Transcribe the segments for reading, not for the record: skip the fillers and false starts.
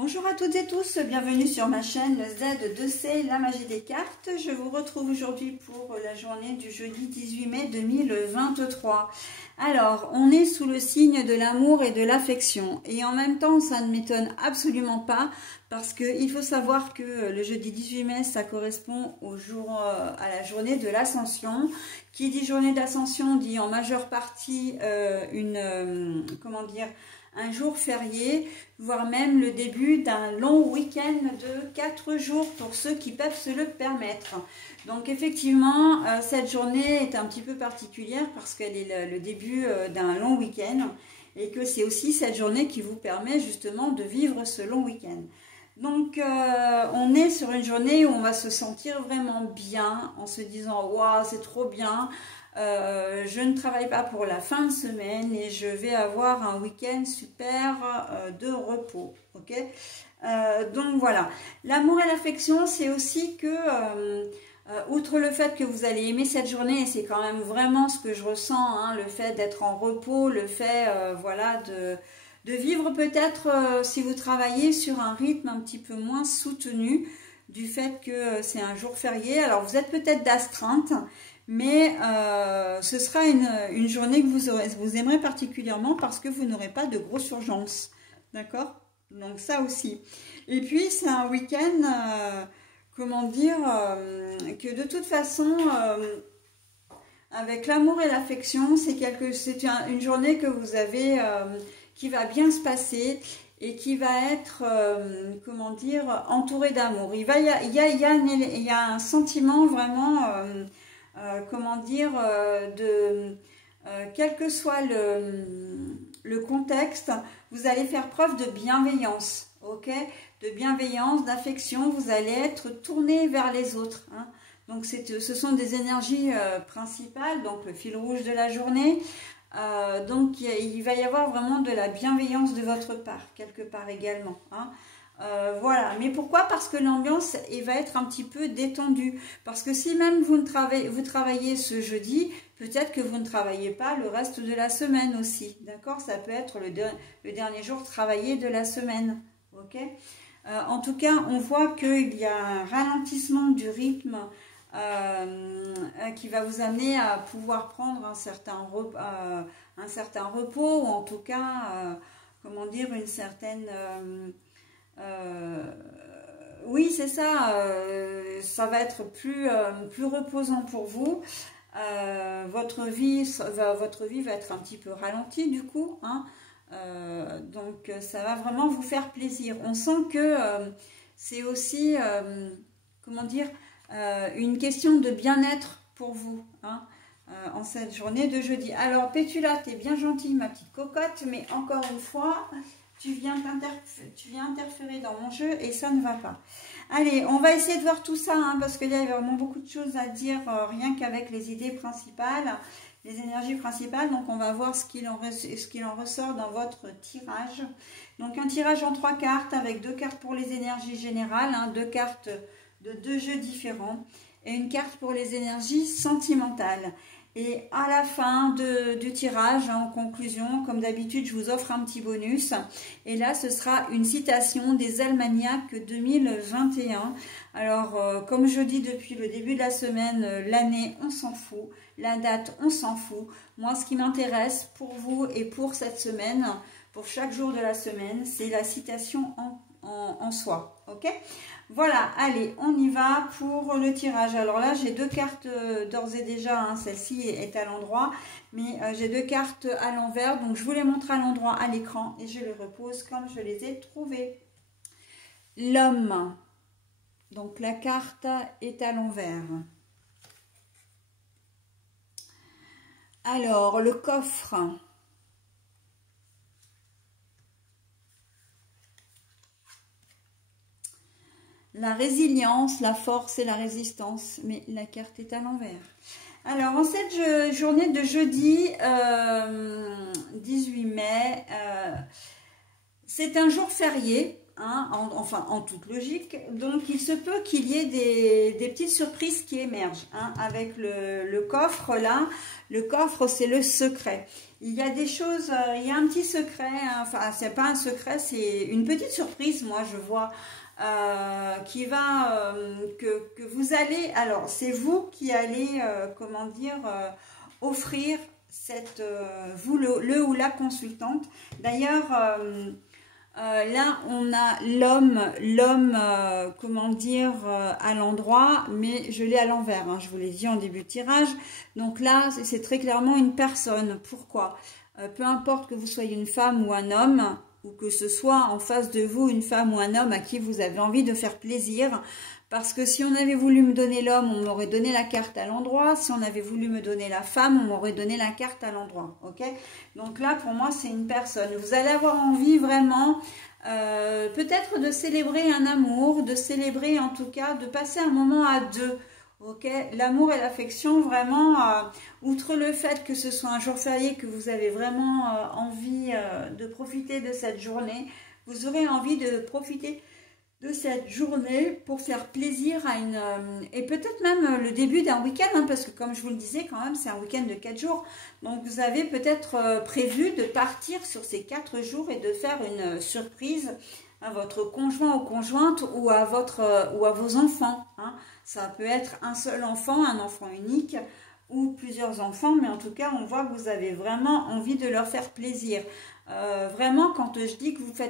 Bonjour à toutes et tous, bienvenue sur ma chaîne Z2C, la magie des cartes. Je vous retrouve aujourd'hui pour la journée du jeudi 18 mai 2023. Alors, on est sous le signe de l'amour et de l'affection. Et en même temps, ça ne m'étonne absolument pas parce qu'il faut savoir que le jeudi 18 mai, ça correspond au jour, à la journée de l'Ascension. Qui dit journée d'Ascension dit en majeure partie un jour férié, voire même le début d'un long week-end de 4 jours pour ceux qui peuvent se le permettre. Donc effectivement, cette journée est un petit peu particulière parce qu'elle est le début d'un long week-end et que c'est aussi cette journée qui vous permet justement de vivre ce long week-end. Donc on est sur une journée où on va se sentir vraiment bien en se disant « Waouh, c'est trop bien !» je ne travaille pas pour la fin de semaine et je vais avoir un week-end super de repos. Ok, donc voilà, l'amour et l'affection, c'est aussi que, outre le fait que vous allez aimer cette journée, et c'est quand même vraiment ce que je ressens, hein, le fait d'être en repos, le fait voilà, de vivre peut-être, si vous travaillez sur un rythme un petit peu moins soutenu, du fait que c'est un jour férié. Alors vous êtes peut-être d'astreinte, mais ce sera une journée que vous aimerez particulièrement parce que vous n'aurez pas de grosse urgence. D'accord? Donc ça aussi. Et puis c'est un week-end, que de toute façon, avec l'amour et l'affection, c'est une journée que vous avez, qui va bien se passer et qui va être, entourée d'amour. Il y a un sentiment vraiment... quel que soit le contexte, vous allez faire preuve de bienveillance, ok, de bienveillance, d'affection, vous allez être tourné vers les autres, hein. Donc ce sont des énergies principales, donc le fil rouge de la journée. Donc il va y avoir vraiment de la bienveillance de votre part, quelque part également, hein. Voilà, mais pourquoi? Parce que l'ambiance va être un petit peu détendue. Parce que si même vous travaillez ce jeudi, peut-être que vous ne travaillez pas le reste de la semaine aussi. D'accord? Ça peut être le dernier jour travaillé de la semaine. Ok? En tout cas, on voit qu'il y a un ralentissement du rythme qui va vous amener à pouvoir prendre un certain repos, ou en tout cas, une certaine... oui, c'est ça, ça va être plus reposant pour vous. Votre vie va être un petit peu ralentie du coup, hein. Donc ça va vraiment vous faire plaisir. On sent que c'est aussi, une question de bien-être pour vous, hein, en cette journée de jeudi. Alors Pétula, tu es bien gentille ma petite cocotte, mais encore une fois... Tu viens interférer dans mon jeu et ça ne va pas. Allez, on va essayer de voir tout ça, hein, parce qu'il y a vraiment beaucoup de choses à dire, rien qu'avec les idées principales, les énergies principales. Donc, on va voir ce qu'il en ressort dans votre tirage. Donc, un tirage en 3 cartes avec 2 cartes pour les énergies générales, hein, 2 cartes de 2 jeux différents et une carte pour les énergies sentimentales. Et à la fin du tirage, hein, en conclusion, comme d'habitude, je vous offre un petit bonus. Et là, ce sera une citation des Almagnacs 2021. Alors, comme je dis depuis le début de la semaine, l'année, on s'en fout. La date, on s'en fout. Moi, ce qui m'intéresse pour vous et pour cette semaine, pour chaque jour de la semaine, c'est la citation en soi. Ok ? Voilà, allez, on y va pour le tirage. Alors là, j'ai 2 cartes d'ores et déjà, hein, celle-ci est à l'endroit, mais j'ai 2 cartes à l'envers, donc je vous les montre à l'endroit à l'écran et je les repose comme je les ai trouvées. L'homme, donc la carte est à l'envers. Alors, le coffre. La résilience, la force et la résistance, mais la carte est à l'envers. Alors, en cette journée de jeudi 18 mai, c'est un jour férié. hein, enfin en toute logique. Donc il se peut qu'il y ait des petites surprises qui émergent, hein, avec le coffre là. Le coffre, c'est le secret. Il y a des choses, il y a un petit secret, hein, enfin c'est pas un secret, c'est une petite surprise, moi je vois, qui va, que vous allez, alors c'est vous qui allez, comment dire, offrir cette, vous le ou la consultante. D'ailleurs, là on a l'homme, comment dire, à l'endroit, mais je l'ai à l'envers, hein, je vous l'ai dit en début de tirage. Donc là c'est très clairement une personne. Pourquoi? Peu importe que vous soyez une femme ou un homme, ou que ce soit en face de vous une femme ou un homme à qui vous avez envie de faire plaisir. Parce que si on avait voulu me donner l'homme, on m'aurait donné la carte à l'endroit. Si on avait voulu me donner la femme, on m'aurait donné la carte à l'endroit. Ok? Donc là, pour moi, c'est une personne. Vous allez avoir envie vraiment, peut-être de célébrer un amour, de célébrer en tout cas, de passer un moment à deux. Ok? L'amour et l'affection, vraiment, outre le fait que ce soit un jour férié, que vous avez vraiment envie de profiter de cette journée, vous aurez envie de profiter de cette journée pour faire plaisir à une... et peut-être même le début d'un week-end, hein, parce que comme je vous le disais, quand même, c'est un week-end de 4 jours. Donc, vous avez peut-être prévu de partir sur ces 4 jours et de faire une surprise à votre conjoint ou conjointe ou à, ou à vos enfants. Hein. Ça peut être un seul enfant, un enfant unique ou plusieurs enfants, mais en tout cas, on voit que vous avez vraiment envie de leur faire plaisir. Vraiment, quand je dis que vous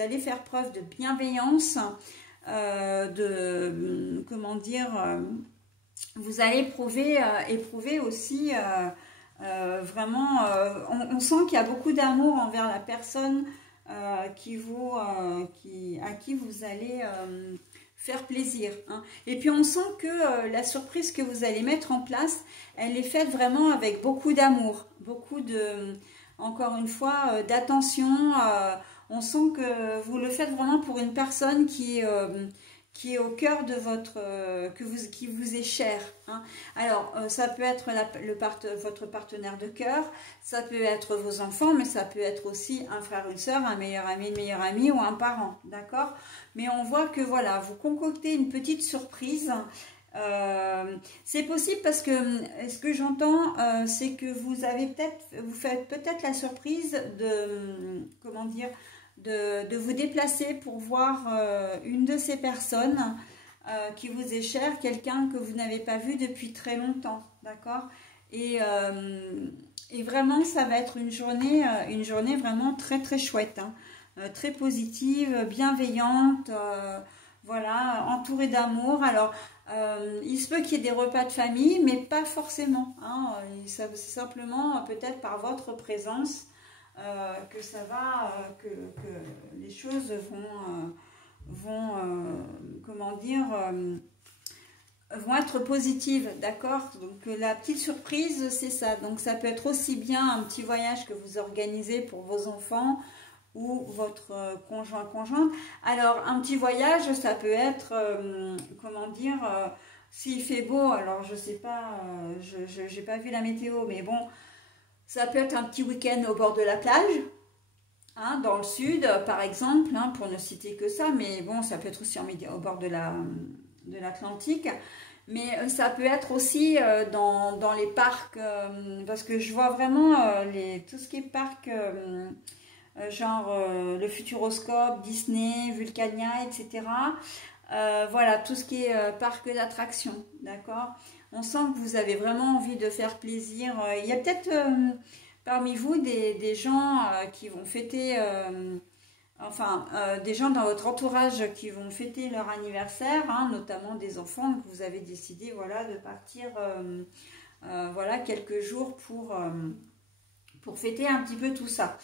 allez faire preuve de bienveillance, comment dire, vous allez éprouver aussi vraiment, on sent qu'il y a beaucoup d'amour envers la personne à qui vous allez faire plaisir. Hein. Et puis on sent que la surprise que vous allez mettre en place, elle est faite vraiment avec beaucoup d'amour, beaucoup de... Encore une fois, d'attention, on sent que vous le faites vraiment pour une personne qui est au cœur de votre, qui vous est chère. Hein. Alors, ça peut être votre partenaire de cœur, ça peut être vos enfants, mais ça peut être aussi un frère, une soeur, un meilleur ami, une meilleure amie ou un parent, d'accord? Mais on voit que voilà, vous concoctez une petite surprise. C'est possible parce que ce que j'entends, c'est que vous faites peut-être la surprise de, comment dire, de vous déplacer pour voir une de ces personnes qui vous est chère, quelqu'un que vous n'avez pas vu depuis très longtemps, d'accord? Et vraiment, ça va être une journée vraiment très très chouette, hein, très positive, bienveillante, voilà, entourée d'amour. Alors, il se peut qu'il y ait des repas de famille, mais pas forcément. Hein, c'est simplement peut-être par votre présence que ça va, que les choses vont comment dire, vont être positives, d'accord? Donc la petite surprise, c'est ça. Donc ça peut être aussi bien un petit voyage que vous organisez pour vos enfants ou votre conjointe. Alors, un petit voyage, ça peut être, comment dire, s'il fait beau, alors je sais pas, je n'ai pas vu la météo, mais bon, ça peut être un petit week-end au bord de la plage, hein, dans le sud, par exemple, hein, pour ne citer que ça, mais bon, ça peut être aussi au bord de l'Atlantique. Mais ça peut être aussi dans les parcs, parce que je vois vraiment tout ce qui est parc... genre le Futuroscope, Disney, Vulcania, etc. Voilà, tout ce qui est parc d'attractions, d'accord? On sent que vous avez vraiment envie de faire plaisir. Il y a peut-être parmi vous des gens qui vont fêter, des gens dans votre entourage qui vont fêter leur anniversaire, hein, notamment des enfants que vous avez décidé, voilà, de partir voilà, quelques jours pour fêter un petit peu tout ça.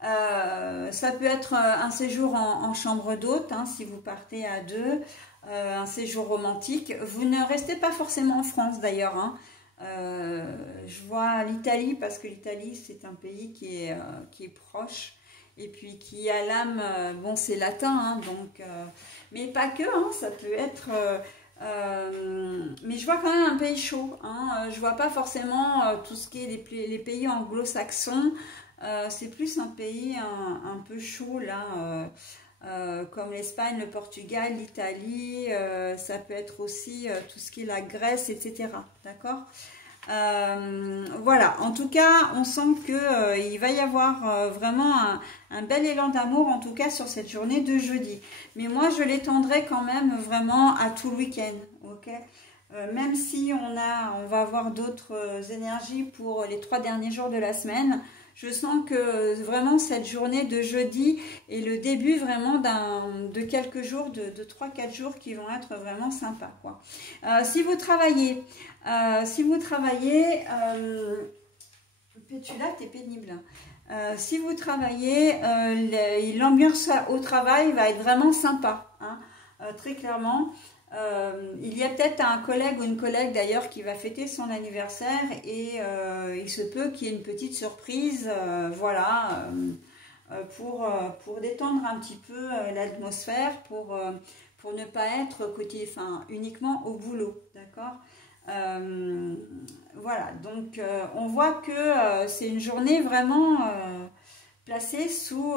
Ça peut être un séjour en chambre d'hôte, hein, si vous partez à deux, un séjour romantique. Vous ne restez pas forcément en France d'ailleurs, hein. Je vois l'Italie parce que l'Italie c'est un pays qui est proche et puis qui a l'âme, bon c'est latin, hein, donc, mais pas que, hein, ça peut être... mais je vois quand même un pays chaud, hein. Je vois pas forcément tout ce qui est les pays anglo-saxons. C'est plus un pays un peu chaud là, comme l'Espagne, le Portugal, l'Italie, ça peut être aussi tout ce qui est la Grèce, etc. D'accord? Voilà, en tout cas, on sent que il va y avoir vraiment un bel élan d'amour, en tout cas sur cette journée de jeudi. Mais moi, je l'étendrai quand même vraiment à tout le week-end, ok? Même si on va avoir d'autres énergies pour les 3 derniers jours de la semaine, je sens que vraiment cette journée de jeudi est le début vraiment de quelques jours, de 3-4 jours qui vont être vraiment sympas, quoi. Si vous travaillez, Pétula, t'es pénible. Si vous travaillez, l'ambiance au travail va être vraiment sympa, hein, très clairement. Il y a peut-être un collègue ou une collègue d'ailleurs qui va fêter son anniversaire et il se peut qu'il y ait une petite surprise, voilà, pour détendre un petit peu l'atmosphère, pour ne pas être uniquement au boulot, d'accord? Voilà, donc on voit que c'est une journée vraiment placée sous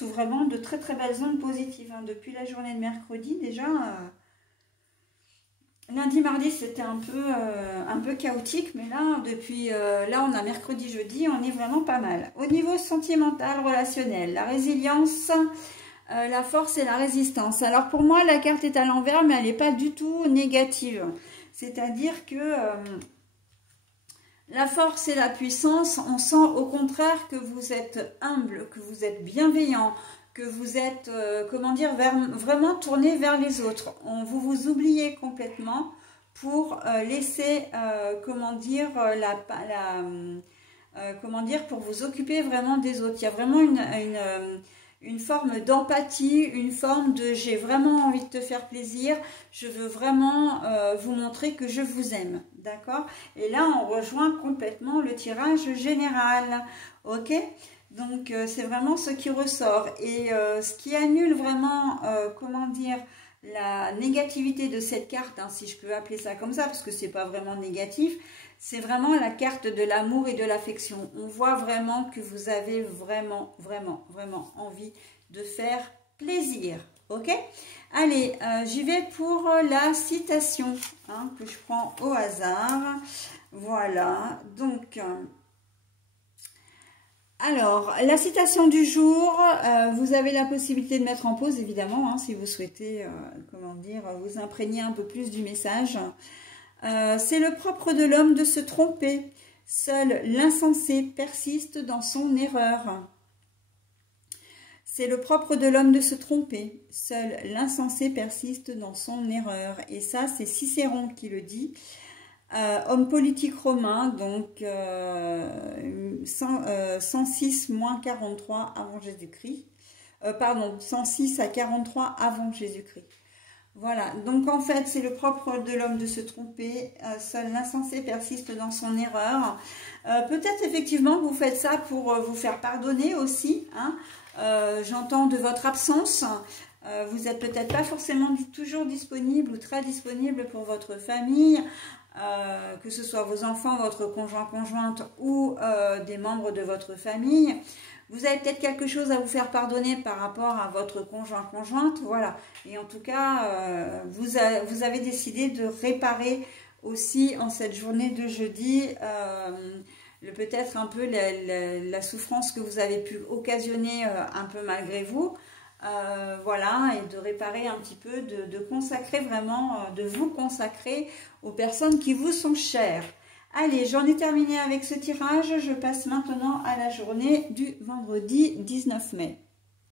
vraiment de très très belles ondes positives, hein. Depuis la journée de mercredi déjà. Lundi, mardi, c'était un peu chaotique, mais là, là, on a mercredi, jeudi, on est vraiment pas mal. Au niveau sentimental, relationnel, la résilience, la force et la résistance. Alors pour moi, la carte est à l'envers, mais elle n'est pas du tout négative. C'est-à-dire que la force et la puissance, on sent au contraire que vous êtes humble, que vous êtes bienveillant, que vous êtes, comment dire, vraiment tourné vers les autres. Vous vous oubliez complètement pour laisser, comment dire, pour vous occuper vraiment des autres. Il y a vraiment une forme d'empathie, une forme de j'ai vraiment envie de te faire plaisir, je veux vraiment vous montrer que je vous aime, d'accord? Et là, on rejoint complètement le tirage général, ok? Donc, c'est vraiment ce qui ressort. Et ce qui annule vraiment, comment dire, la négativité de cette carte, hein, si je peux appeler ça comme ça, parce que c'est pas vraiment négatif, c'est vraiment la carte de l'amour et de l'affection. On voit vraiment que vous avez vraiment, vraiment, vraiment envie de faire plaisir. Ok? Allez, j'y vais pour la citation, hein, que je prends au hasard. Voilà, donc... Alors, la citation du jour, vous avez la possibilité de mettre en pause, évidemment, hein, si vous souhaitez, comment dire, vous imprégner un peu plus du message. C'est le propre de l'homme de se tromper. Seul l'insensé persiste dans son erreur. C'est le propre de l'homme de se tromper. Seul l'insensé persiste dans son erreur. Et ça, c'est Cicéron qui le dit. Homme politique romain, donc 106-43 avant Jésus-Christ. Pardon, 106 à 43 avant Jésus-Christ. Voilà, donc en fait, c'est le propre de l'homme de se tromper. Seul l'insensé persiste dans son erreur. Peut-être effectivement vous faites ça pour vous faire pardonner aussi, hein. J'entends de votre absence. Vous n'êtes peut-être pas forcément toujours disponible ou très disponible pour votre famille. Que ce soit vos enfants, votre conjoint, conjointe ou des membres de votre famille. Vous avez peut-être quelque chose à vous faire pardonner par rapport à votre conjoint, conjointe, voilà. Et en tout cas, vous avez décidé de réparer aussi en cette journée de jeudi peut-être un peu la souffrance que vous avez pu occasionner un peu malgré vous. Voilà, et de réparer un petit peu, de consacrer vraiment, de vous consacrer aux personnes qui vous sont chères. Allez, j'en ai terminé avec ce tirage, je passe maintenant à la journée du vendredi 19 mai.